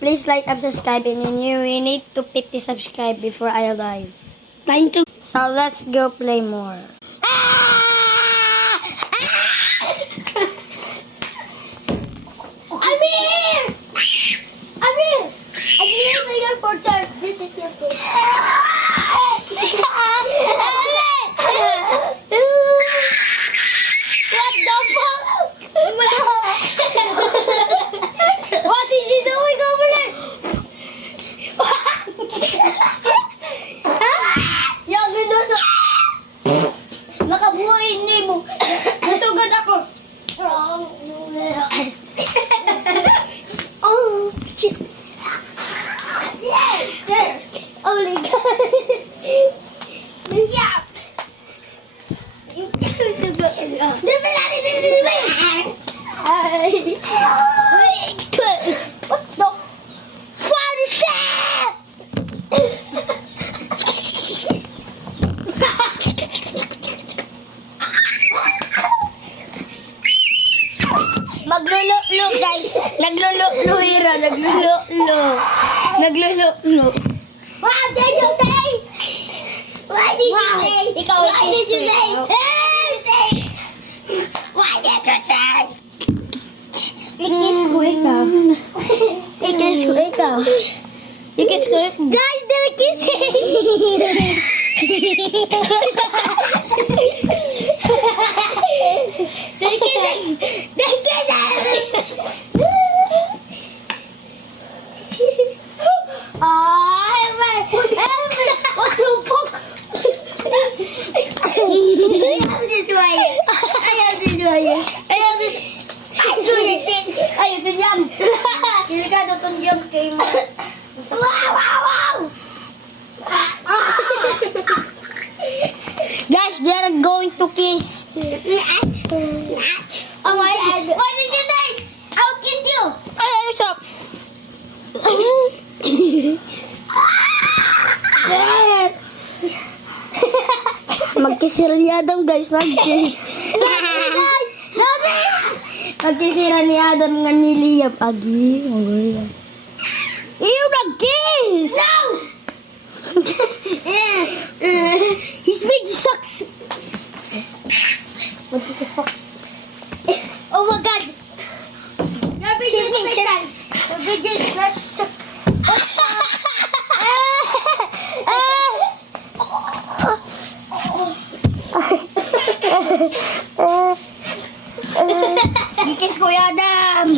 Please like and subscribe, and we need to 50 subscribe before I live. So let's go play more. Amir! Amir! I deliver your portrait. This is your food. What the fuck? What is he doing over there? Yung ginuso. Nakabuhay ni mo. Nasugad ako. Oh, shit. Yes, sir. Oh my God. Yeah. What the fuck is that? Maglululo guys. Naglululo hira. Naglululo. What did you say? What did you say? Ikaw, What did you say? What did you say? Ikis ko ikaw. Ikis ko ikaw. Ikis ko ikaw. Guys, they're kissing. They're kissing. They're kissing. Emma. What the fuck? I have this wire. Ayaw to jump. Delikado tong jump kay mo. Wow! Guys, they are going to kiss. Oh my God. What did you say? I'll kiss you. Ay, stop. Magkisira ni Adam guys. Magkis. Guys, nothing. Magkisira ni Adam nga niliyap. Agi. Ew, nag-kiss! No! His face sucks. What the fuck? Oh my God. Your video is special. Your video is special. Gikiss ko yung Adam.